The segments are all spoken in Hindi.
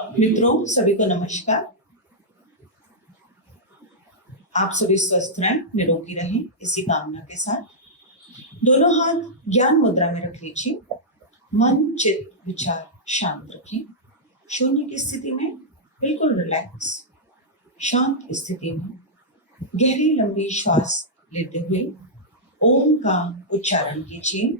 मित्रों, सभी को नमस्कार। आप सभी स्वस्थ रहें, निरोगी रहें, इसी कामना के साथ दोनों हाथ ज्ञान मुद्रा में रख लीजिए। मन, चित्त, विचार शांत रखें। शून्य की स्थिति में बिल्कुल रिलैक्स, शांत स्थिति में गहरी लंबी श्वास लेते हुए ओम का उच्चारण कीजिए।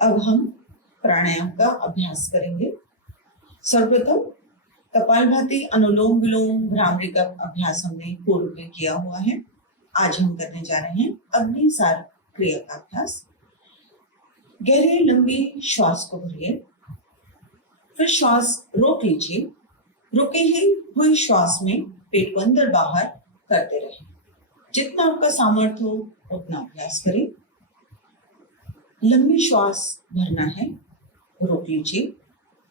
अब हम प्राणायाम का अभ्यास करेंगे। सर्वप्रथम कपालभाति, अनुलोम विलोम, भ्रामरी का अभ्यास हमने पूर्व में किया हुआ है। आज हम करने जा रहे हैं अग्निसार क्रिया का अभ्यास। गहरी लंबी श्वास को भरिए, फिर श्वास रोक लीजिए। रुके ही हुई श्वास में पेट को अंदर बाहर करते रहें। जितना आपका सामर्थ्य हो उतना अभ्यास करें। लंबी श्वास भरना है, रोक लीजिए।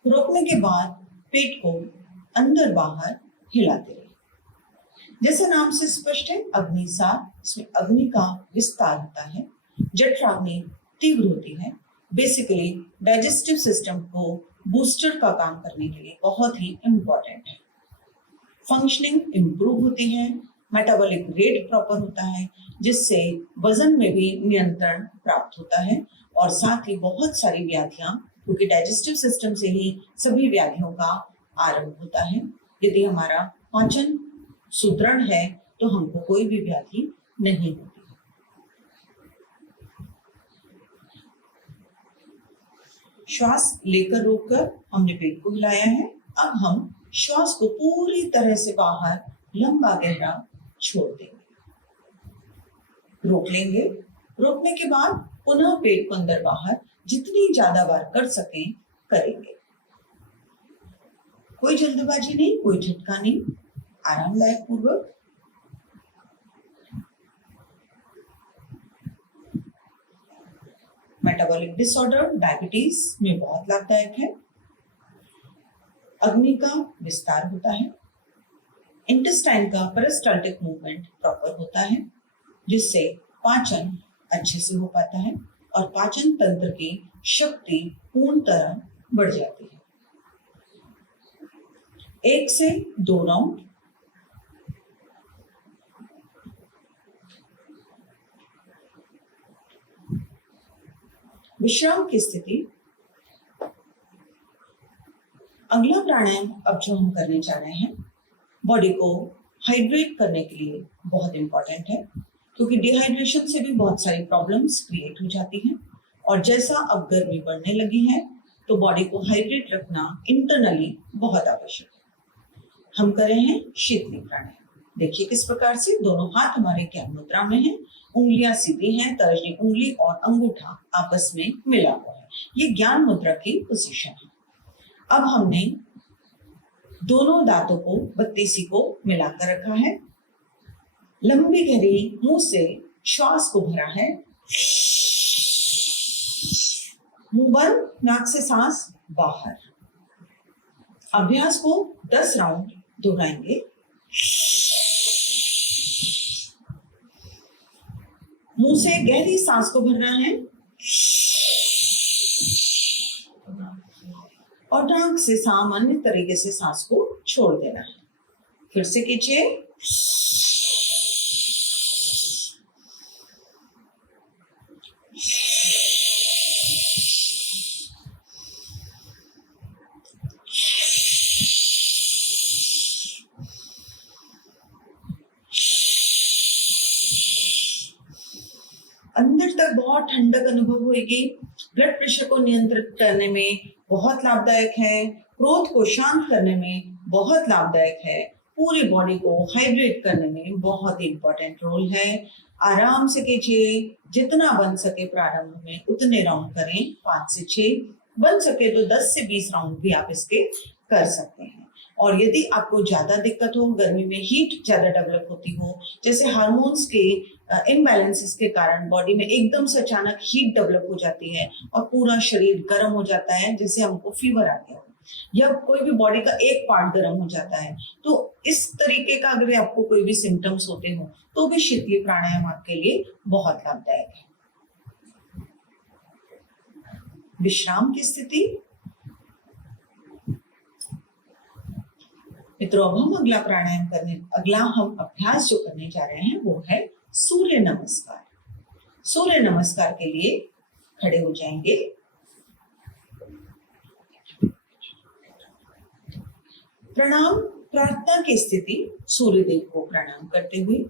रोकने के बाद पेट को अंदर बाहर हिलाते रहिए। जैसे नाम से स्पष्ट है, अग्निसार, इसमें अग्नि का विस्तार होता है, जठराग्नि तीव्र होती है। बेसिकली डाइजेस्टिव सिस्टम को बूस्टर का काम करने के लिए बहुत ही इंपॉर्टेंट है। फंक्शनिंग इंप्रूव होती है, मेटाबॉलिक रेट प्रॉपर होता है, जिससे वजन में भी नियंत्रण प्राप्त होता है और साथ ही बहुत सारी व्याधियां, क्योंकि डाइजेस्टिव सिस्टम से ही सभी व्याधियों का आरंभ होता है। यदि हमारा पाचन सुदृढ़ है तो हमको कोई भी व्याधि नहीं होती। श्वास लेकर रोककर हमने पेट को हिलाया है। अब हम श्वास को पूरी तरह से बाहर लंबा गहरा छोड़ देंगे, रोक लेंगे। रोकने के बाद पुनः पेट को अंदर बाहर जितनी ज्यादा बार कर सकें करेंगे। कोई जल्दबाजी नहीं, कोई झटका नहीं, आरामदायक पूर्वक। मेटाबॉलिक डिसऑर्डर, डायबिटीज में बहुत लाभदायक है। अग्नि का विस्तार होता है, इंटेस्टाइन का पेरिस्टाल्टिक मूवमेंट प्रॉपर होता है, जिससे पाचन अच्छे से हो पाता है और पाचन तंत्र की शक्ति पूर्ण तरह बढ़ जाती है। 1 से 2 राउंड। विश्राम की स्थिति। अगला प्राणायाम अब जो हम करने जा रहे हैं, बॉडी को हाइड्रेट करने के लिए बहुत इंपॉर्टेंट है, क्योंकि डिहाइड्रेशन से भी बहुत सारी प्रॉब्लम्स क्रिएट हो जाती हैं। और जैसा अब गर्मी बढ़ने लगी है तो बॉडी को हाइड्रेट रखना इंटरनली बहुत आवश्यक है। हम कर रहे हैं शीतली प्राणायाम। देखिए किस प्रकार से दोनों हाथ हमारे ज्ञान मुद्रा में हैं, उंगलियां सीधी हैं, तर्जनी उंगली और अंगूठा आपस में मिला हुआ है। ये ज्ञान मुद्रा की पोजीशन है। अब हमने दोनों दांतों को, बत्तीसी को मिलाकर रखा है। लंबी गहरी मुंह से श्वास को भरा है, मुंह बंद, नाक से सांस बाहर। अभ्यास को 10 राउंड दोहराएंगे। मुंह से गहरी सांस को भरना है और नाक से सामान्य तरीके से सांस को छोड़ देना है। फिर से कीजिए। अंदर तक बहुत ठंडक अनुभव होगी। ब्लड प्रेशर को नियंत्रित करने में बहुत लाभदायक है, क्रोध को शांत करने में बहुत लाभदायक है, पूरी बॉडी को हाइड्रेट करने में बहुत इंपॉर्टेंट रोल है। आराम से कीजिए, जितना बन सके प्रारंभ में उतने राउंड करें, 5 से 6, बन सके तो 10 से 20 राउंड भी आप इसके कर सकते हैं। और यदि आपको ज्यादा दिक्कत हो, गर्मी में हीट ज्यादा डेवलप होती हो, जैसे हार्मोन्स के इम्बैलेंसेस के कारण बॉडी में एकदम से अचानक हीट डेवलप हो जाती है और पूरा शरीर गर्म हो जाता है, जैसे हमको फीवर आ गया या कोई भी बॉडी का एक पार्ट गर्म हो जाता है, तो इस तरीके का अगर आपको कोई भी सिम्टम्स होते हो तो भी शीतली प्राणायाम आपके लिए बहुत लाभदायक है। विश्राम की स्थिति। मित्रों, अब हम अगला हम अभ्यास जो करने जा रहे हैं वो है सूर्य नमस्कार। सूर्य नमस्कार के लिए खड़े हो जाएंगे। प्रणाम, प्रार्थना की स्थिति। सूर्य देव को प्रणाम करते हुए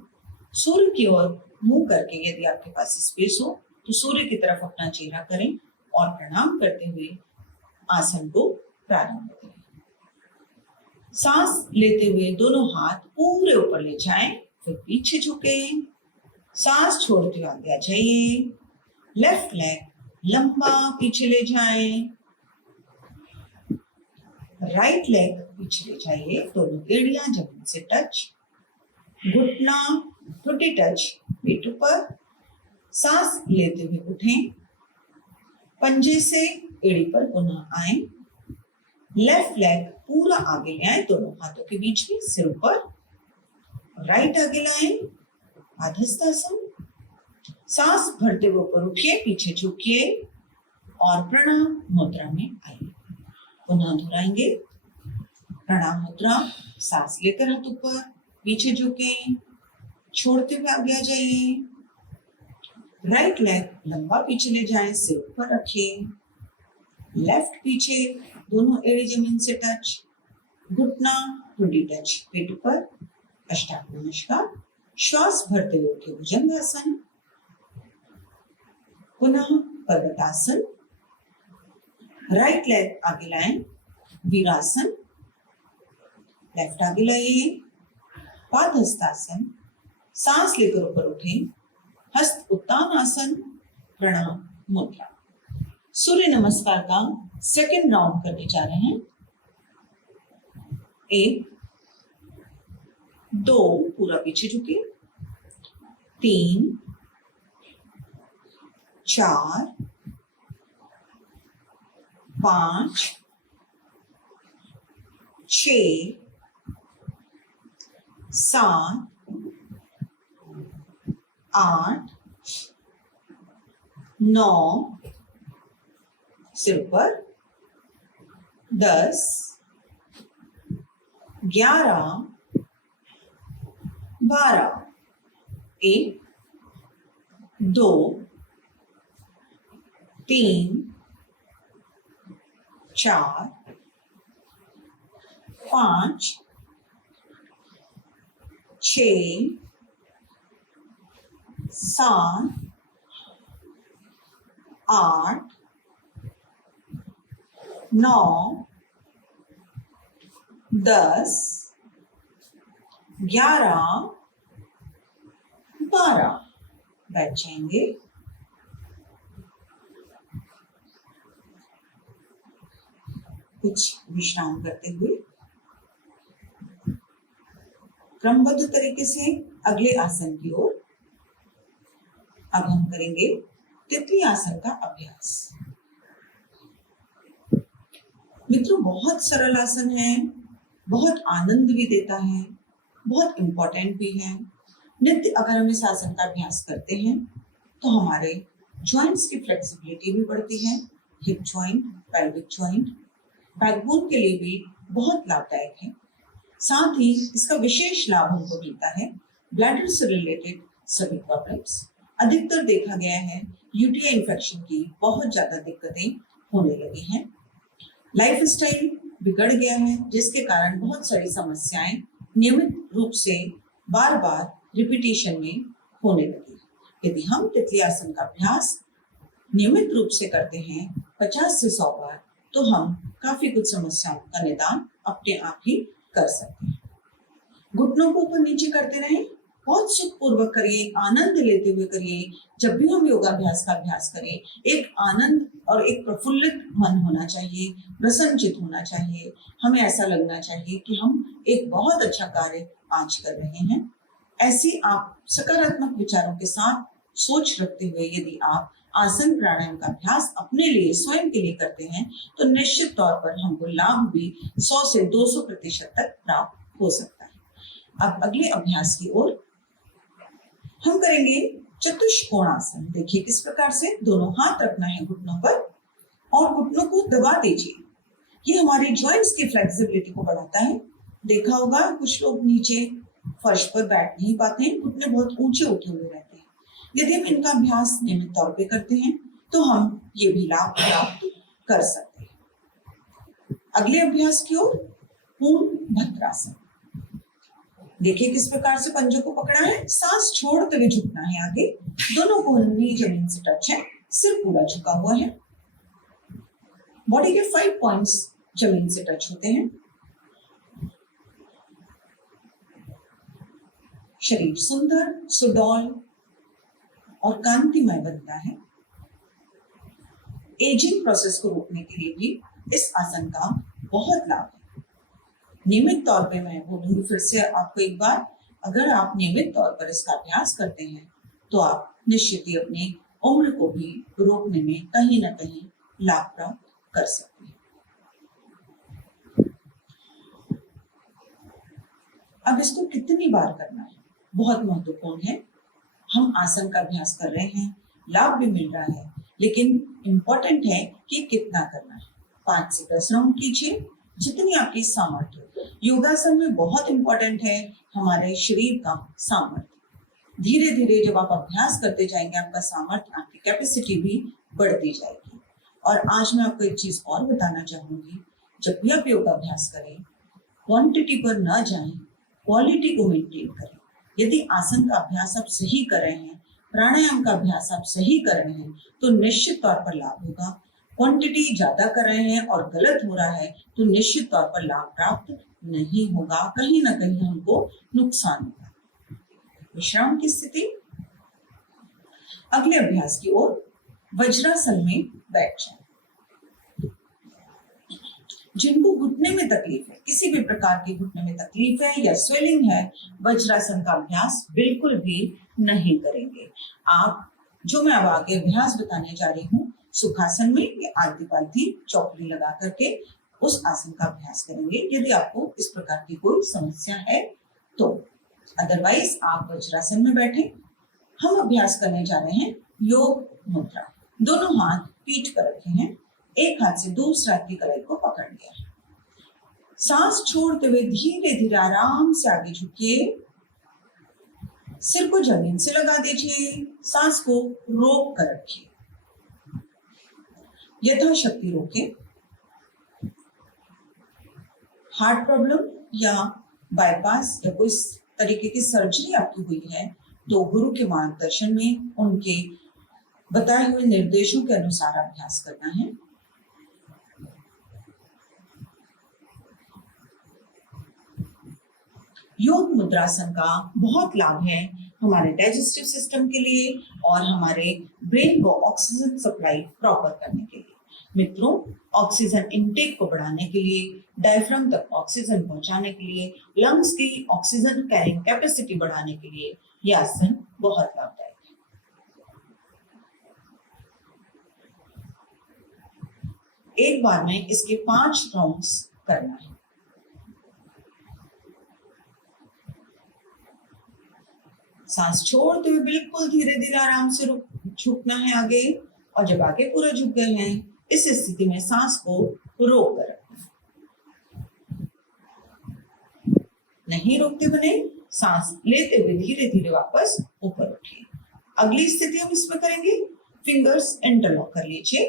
सूर्य की ओर मुंह करके, यदि आपके पास स्पेस हो तो सूर्य की तरफ अपना चेहरा करें और प्रणाम करते हुए आसन को प्रारंभ करें। सांस लेते हुए दोनों हाथ पूरे ऊपर ले जाएं, फिर पीछे झुके। सांस छोड़ते हुए आगे आ जाइए। लेफ्ट लेग लंबा पीछे ले जाएं, राइट लेग पीछे ले जाइए। दोनों एड़ियां जमीन से टच, घुटना घुटी टच, पेट ऊपर। सांस लेते हुए उठें, पंजे से एड़ी पर पुनः आए। लेफ्ट लेग पूरा आगे ले आए, दोनों हाथों के बीच में, सिर ऊपर। राइट आगे लाएं, आधस्तासन। सांस भरते हुए ऊपर उठिए, पीछे झुकिए और प्रणाम मुद्रा में आइए। पुनः दोहराएंगे। प्रणाम मुद्रा, सांस लेकर हाथ ऊपर, पीछे झुके, छोड़ते हुए आगे आ जाइए। राइट लेग लंबा पीछे ले जाएं, सिर ऊपर रखिए। लेफ्ट पीछे, दोनों एड़ी जमीन से टच, घुटना घुटी टच, पेट ऊपर। अष्टांग नमस्कार। श्वास भरते हुए उठे भुजंगासन, पुनः पर्वतासन। राइट लेग आगे लाएं, वीरासन। लेफ्ट आगे लाइए, पादहस्तासन। सांस लेकर ऊपर उठें, हस्त उत्तान आसन, प्रणाम मुद्रा। सूर्य नमस्कार का सेकंड राउंड करने जा रहे हैं। 1, 2 पूरा पीछे झुके, 3, 4, 5, 6, 7, 8, 9, सिर पर, 10, 11, 12, 1, 2, 3, 4, 5, 6, 7, 8, 9, 10, 11, 12 बैठ जाएंगे। कुछ विश्राम करते हुए क्रमबद्ध तरीके से अगले आसन की ओर। अब हम करेंगे तितली आसन का अभ्यास। मित्रों, बहुत सरल आसन है, बहुत आनंद भी देता है, बहुत इंपॉर्टेंट भी है। नित्य अगर हम इस आसन का अभ्यास करते हैं तो हमारे जॉइंट्स की फ्लेक्सिबिलिटी भी बढ़ती है। Hip joint, pelvic joint, backbone के लिए भी बहुत लाभदायक है। साथ ही इसका विशेष लाभ हमको मिलता है ब्लैडर से रिलेटेड सभी प्रॉब्लम्स। अधिकतर देखा गया है यूटीआई इन्फेक्शन की बहुत ज्यादा दिक्कतें होने लगी हैं। लाइफ स्टाइल बिगड़ गया है, जिसके कारण बहुत सारी समस्याएं नियमित रूप से बार बार रिपीटेशन में होने लगी। यदि हम तितली आसन का अभ्यास नियमित रूप से करते हैं 50 से 100 बार, तो हम काफी कुछ समस्याओं का निदान अपने आप ही कर सकते हैं। घुटनों को ऊपर नीचे करते रहें, बहुत सुखपूर्वक करिए, आनंद लेते हुए करिए। जब भी हम योगाभ्यास का अभ्यास करें, एक आनंद और एक प्रफुल्लित मन होना चाहिए, प्रसन्नचित होना चाहिए। हमें ऐसा लगना चाहिए कि हम एक बहुत अच्छा कार्य आज कर रहे हैं। ऐसी आप सकारात्मक विचारों के साथ सोच रखते हुए यदि आप आसन प्राणायाम का अभ्यास अपने लिए स्वयं के लिए करते हैं, तो निश्चित तौर पर हमको लाभ भी 100 से 200% तक प्राप्त हो सकता है। अब अगले अभ्यास की ओर हम करेंगे चतुष्कोणासन। देखिए किस प्रकार से दोनों हाथ रखना है घुटनों पर और घुटनों को दबा दीजिए। ये हमारी जॉइंट्स की फ्लेक्सिबिलिटी को बढ़ाता है। देखा होगा कुछ लोग नीचे फर्श पर बैठ नहीं पाते हैं, घुटने बहुत ऊंचे उठे हुए रहते हैं। यदि हम इनका अभ्यास नियमित तौर पे करते हैं तो हम ये भी लाभ प्राप्त कर सकते हैं। अगले अभ्यास की ओर पूर्ण भद्रासन। देखिए किस प्रकार से पंजों को पकड़ा है, सांस छोड़ते हुए झुकना है आगे, दोनों कोहनी जमीन से टच है, सिर पूरा झुका हुआ है, बॉडी के 5 पॉइंट्स जमीन से टच होते हैं, शरीर सुंदर, सुडौल और कांतिमय बनता है। एजिंग प्रोसेस को रोकने के लिए भी इस आसन का बहुत लाभ है। नियमित तौर पे मैं बोलूंगी फिर से आपको एक बार, अगर आप नियमित तौर पर इसका अभ्यास करते हैं तो आप निश्चित ही अपनी उम्र को भी रोकने में कहीं ना कहीं लाभ प्राप्त कर सकते हैं। अब इसको कितनी बार करना है बहुत महत्वपूर्ण है। हम आसन का अभ्यास कर रहे हैं, लाभ भी मिल रहा है, लेकिन इम्पोर्टेंट है कि कितना करना है। 5 से 10 राउंड कीजिए, जितनी आपकी सामर्थ्य। योगासन में बहुत इम्पोर्टेंट है हमारे शरीर का सामर्थ्य। धीरे धीरे जब आप अभ्यास करते जाएंगे, आपका सामर्थ्य, आपकी कैपेसिटी भी बढ़ती जाएगी। और आज मैं आपको एक चीज और बताना चाहूंगी, जब भी आप योगाभ्यास करें, क्वांटिटी पर ना जाएं, क्वालिटी को मेंटेन करें। यदि आसन का अभ्यास आप सही कर रहे हैं, प्राणायाम का अभ्यास आप सही कर रहे हैं, तो निश्चित तौर पर लाभ होगा। क्वांटिटी ज्यादा कर रहे हैं और गलत हो रहा है तो निश्चित तौर पर लाभ प्राप्त नहीं होगा, कहीं ना कहीं हमको नुकसान होगा। विश्राम की स्थिति। अगले अभ्यास की ओर वज्रासन में बैठ जाए। जिनको घुटने में तकलीफ है, किसी भी प्रकार की घुटने में तकलीफ है या स्वेलिंग है, वज्रासन का अभ्यास बिल्कुल भी नहीं करेंगे। आप जो मैं अब आगे अभ्यास बताने जा रही हूँ, सुखासन में ये आलती पालती चौकड़ी लगा करके उस आसन का अभ्यास करेंगे, यदि आपको इस प्रकार की कोई समस्या है तो। अदरवाइज आप वज्रासन में बैठे। हम अभ्यास करने जा रहे हैं योग मुद्रा। दोनों हाथ पीठ पर रखे हैं, एक हाथ से दूसरे हाथ की कलाई को पकड़ लिया है। सांस छोड़ते हुए धीरे धीरे आराम से आगे झुकिए, सिर को जमीन से लगा दीजिए, सांस को रोक कर रखिए, यथाशक्ति रोके। हार्ट प्रॉब्लम या बाईपास या कोई तरीके की सर्जरी आपकी हुई है तो गुरु के मार्गदर्शन में उनके बताए हुए निर्देशों के अनुसार अभ्यास करना है। योग मुद्रासन का बहुत लाभ है हमारे डाइजेस्टिव सिस्टम के लिए और हमारे ब्रेन को ऑक्सीजन सप्लाई प्रॉपर करने के लिए। मित्रों, ऑक्सीजन इनटेक को बढ़ाने के लिए, डायफ्राम तक ऑक्सीजन पहुंचाने के लिए, लंग्स की ऑक्सीजन कैरिंग कैपेसिटी बढ़ाने के लिए यह आसन बहुत लाभदायक है। एक बार में इसके 5 राउंड्स करना है। सांस छोड़ते हुए बिल्कुल धीरे धीरे आराम से झुकना है आगे, और जब आगे पूरा झुक गए हैं इस स्थिति में सांस को रोक कर रखना है। नहीं रोकते बने सांस लेते हुए धीरे धीरे वापस ऊपर उठिए। अगली स्थिति हम इसमें करेंगे, फिंगर्स इंटरलॉक कर लीजिए।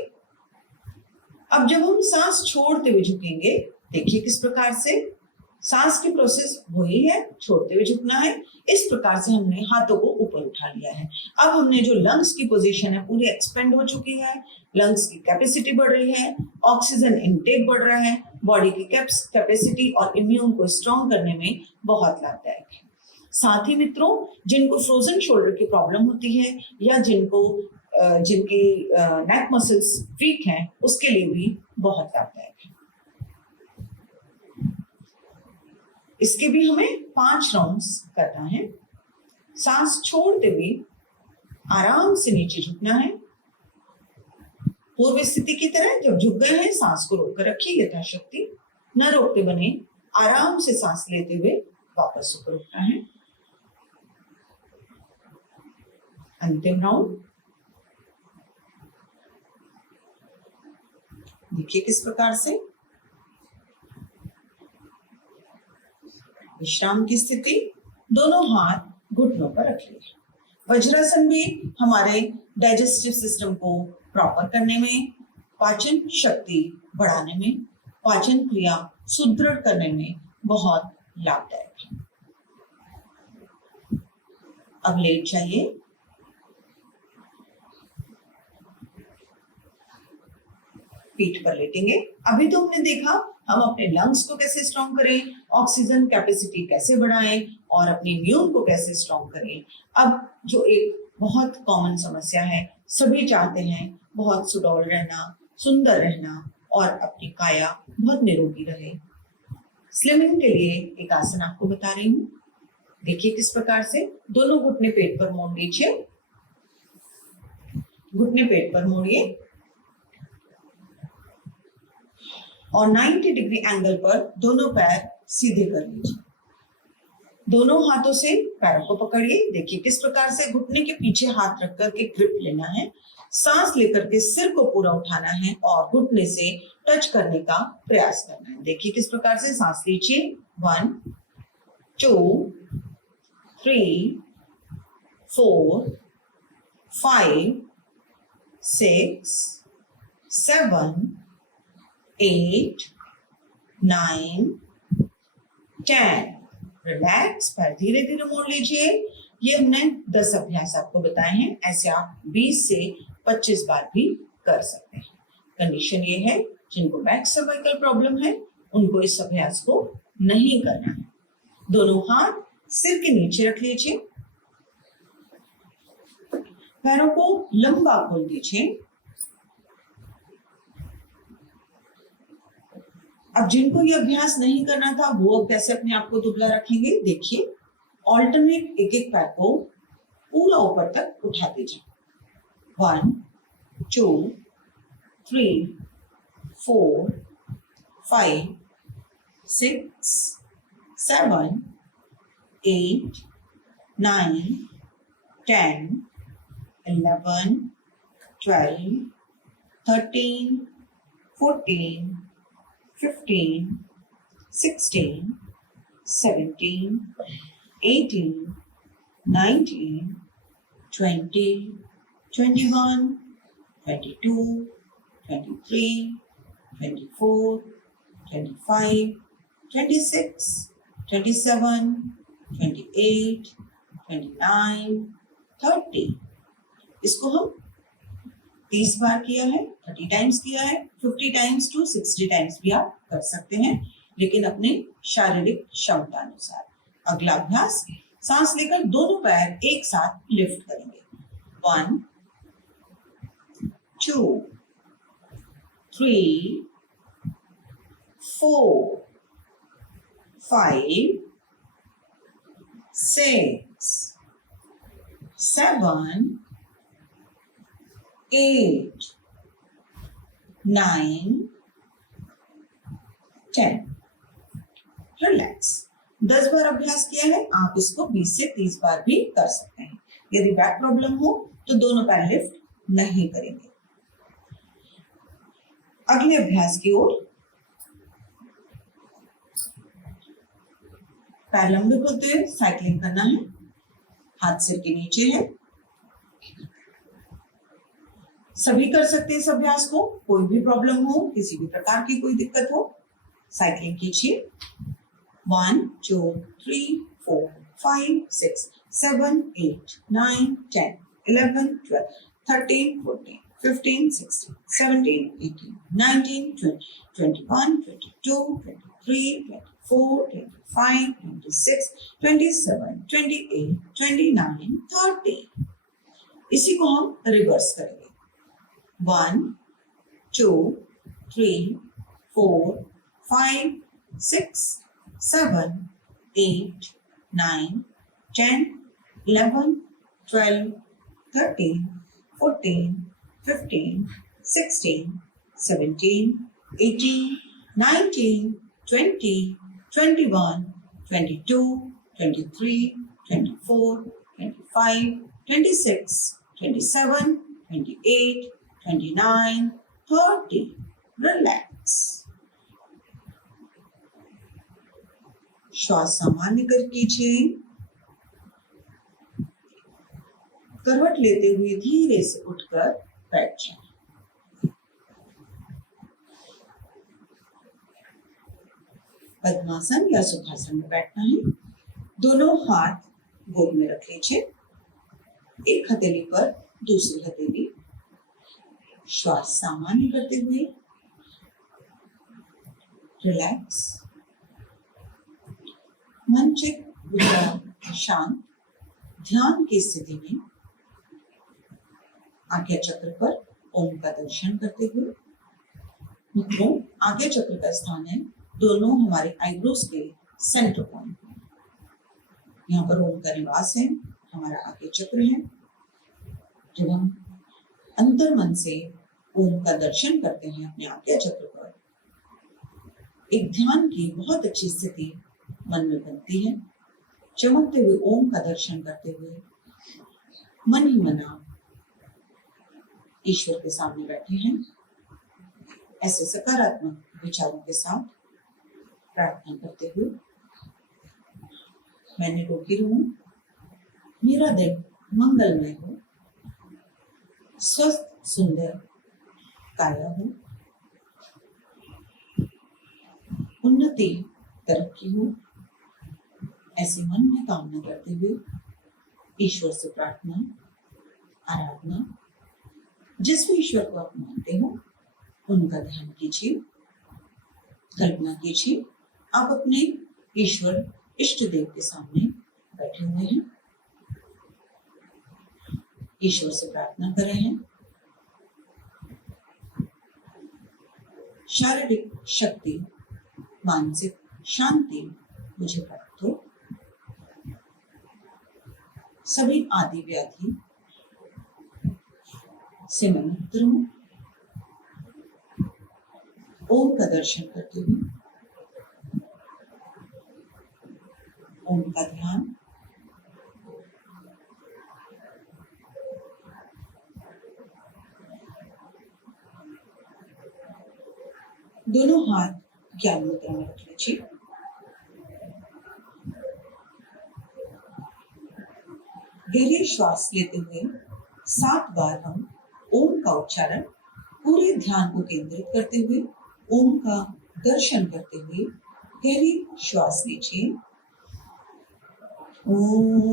अब जब हम सांस छोड़ते हुए झुकेंगे, देखिए किस प्रकार से सांस की प्रोसेस वही है, छोड़ते हुए झुकना है। इस प्रकार से हमने हाथों को ऊपर उठा लिया है। अब हमने जो लंग्स की पोजीशन है पूरी एक्सपेंड हो चुकी है, लंग्स की कैपेसिटी बढ़ रही है, ऑक्सीजन इनटेक बढ़ रहा है, बॉडी की कैपेसिटी और इम्यून को स्ट्रॉन्ग करने में बहुत लाभदायक है। साथ ही मित्रों, जिनको फ्रोजन शोल्डर की प्रॉब्लम होती है या जिनकी नेक मसल्स वीक हैं, उसके लिए भी बहुत लाभदायक है। इसके भी हमें 5 राउंड्स करना है। सांस छोड़ते हुए आराम से नीचे झुकना है। पूर्व स्थिति की तरह जब झुक गए हैं सांस को रोक कर रखिए यथाशक्ति, न रोकते बने आराम से सांस लेते हुए वापस ऊपर उठना है। अंतिम राउंड देखिए किस प्रकार से। विश्राम की स्थिति, दोनों हाथ घुटनों पर रख लीजिए। वज्रासन भी हमारे डाइजेस्टिव सिस्टम को प्रॉपर करने में, पाचन शक्ति बढ़ाने में, पाचन क्रिया सुदृढ़ करने में बहुत लाभदायक है। अब लेट जाइए। पीठ पर लेटेंगे। अभी तो हमने देखा हम अपने लंग्स को कैसे स्ट्रॉन्ग करें, ऑक्सीजन कैपेसिटी कैसे बढ़ाएं और अपने इम्यून को कैसे स्ट्रॉन्ग करें। अब जो एक बहुत कॉमन समस्या है, सभी चाहते हैं बहुत सुडौल रहना, सुंदर रहना और अपनी काया बहुत निरोगी रहे। स्लिमिंग के लिए एक आसन आपको बता रही हूँ। देखिए किस प्रकार से दोनों घुटने पेट पर मोड़ लीजिए। घुटने पेट पर मोड़िए और 90 डिग्री एंगल पर दोनों पैर सीधे कर लीजिए। दोनों हाथों से पैरों को पकड़िए। देखिए किस प्रकार से घुटने के पीछे हाथ रख करके ग्रिप लेना है। सांस लेकर के सिर को पूरा उठाना है और घुटने से टच करने का प्रयास करना है। देखिए किस प्रकार से सांस लीजिए। 1 2 3 4 5 6 7 8 9 10। रिलैक्स, पैर धीरे धीरे मोड़ लीजिए। ये हमने 10 अभ्यास आपको बताए हैं, ऐसे आप 20 से 25 बार भी कर सकते हैं। कंडीशन ये है, जिनको बैक सर्वाइकल प्रॉब्लम है उनको इस अभ्यास को नहीं करना है। दोनों हाथ सिर के नीचे रख लीजिए, पैरों को लंबा खोल दीजिए। अब जिनको ये अभ्यास नहीं करना था वो कैसे अपने आप को दुबला रखेंगे, देखिए ऑल्टरनेट एक एक पैर को पूरा ऊपर तक उठा दीजिए। 1 2 3 4 5 6 7 8 9 10 11 12 13 14 15 16 17 18 19 20 21 22 23 24 25 26 27 28 29 30। इसको हम 30 बार किया है, 30 टाइम्स किया है, 50 टाइम्स टू 60 टाइम्स भी आप कर सकते हैं, लेकिन अपने शारीरिक क्षमता अनुसार। अगला अभ्यास, सांस लेकर दोनों पैर एक साथ लिफ्ट करेंगे। 1 2 3 4 5 6 7 8 9 10। रिलैक्स। 10 बार अभ्यास किया है, आप इसको 20 से 30 बार भी कर सकते हैं। यदि बैक प्रॉब्लम हो तो दोनों पैर लिफ्ट नहीं करेंगे। अगले अभ्यास की ओर, पैर लंबे खोलते हुए साइकिलिंग करना है। हाथ सिर के नीचे है। सभी कर सकते हैं इस अभ्यास को, कोई भी प्रॉब्लम हो, किसी भी प्रकार की कोई दिक्कत हो, साइकिलिंग कीजिए। 1 2 3 4 5 6 7 8 9 10 11 12 13 14 15 16 17 18 19 20 21 22 23 24 25 26 27 28 29 30। इसी को हम रिवर्स करेंगे। 1 2 3 4 5 6 7 8 9 10 11 12 13 14 15 16 17 18 19 20 21 22 23 24 25 26 27 28 29 30। रिलैक्स। श्वास सामान्य कर कीजिए। करवट लेते हुए धीरे से उठकर बैठ जाएं। पद्मासन या सुखासन में बैठना है। दोनों हाथ गोद में रख लीजिए। एक हथेली पर दूसरी हथेली। श्वास सामान्य करते हुए रिलैक्स। मन चित्त शांत ध्यान की स्थिति में आज्ञा चक्र पर ओम का दर्शन करते हुए, मित्रों आज्ञा चक्र का स्थान है दोनों हमारे आईब्रोज के सेंटर पॉइंट में। यहाँ पर ओम का निवास है, हमारा आज्ञा चक्र है। जब हम अंतर मन से ओम का दर्शन करते हैं अपने आज्ञा चक्र पर, एक ध्यान की बहुत अच्छी स्थिति मन में बनती है। चमकते हुए ओम का दर्शन करते हुए मन ही मन आप ईश्वर के सामने बैठे हैं। ऐसे सकारात्मक विचारों के साथ प्रार्थना करते हुए, मैं निरोगी रहूं, मेरा दिन मंगलमय हो, स्वस्थ सुंदर काया हो, उन्नति तरक्की हो, ऐसे मन में कामना करते हुए ईश्वर से प्रार्थना आराधना, जिस भी ईश्वर को आप मानते हो उनका ध्यान कीजिए। कल्पना कीजिए आप अपने ईश्वर इष्ट देव के सामने बैठे हुए हैं, ईश्वर से प्रार्थना कर रहे हैं। शारीरिक शक्ति, मानसिक शांति मुझे प्राप्त हो, सभी आदि व्याधि से मैं मुक्त रहूं। ओम का दर्शन करते हुए ओम का ध्यान, दोनों हाथ ज्ञान मुद्रा में रख लीजिए। गहरी श्वास लेते हुए 7 बार हम ओम का उच्चारण पूरे ध्यान को केंद्रित करते हुए ओम का दर्शन करते हुए गहरी श्वास लीजिए। ओम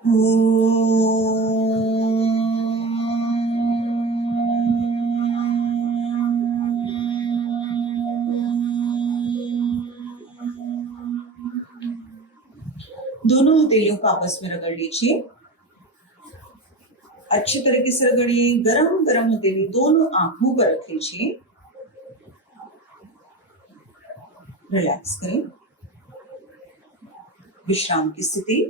दोनों हथेलियों को आपस में रगड़ लीजिए, अच्छी तरीके से रगड़िए। गरम गरम हथेली दोनों आंखों पर रख लीजिए, रिलैक्स करें, विश्राम की स्थिति।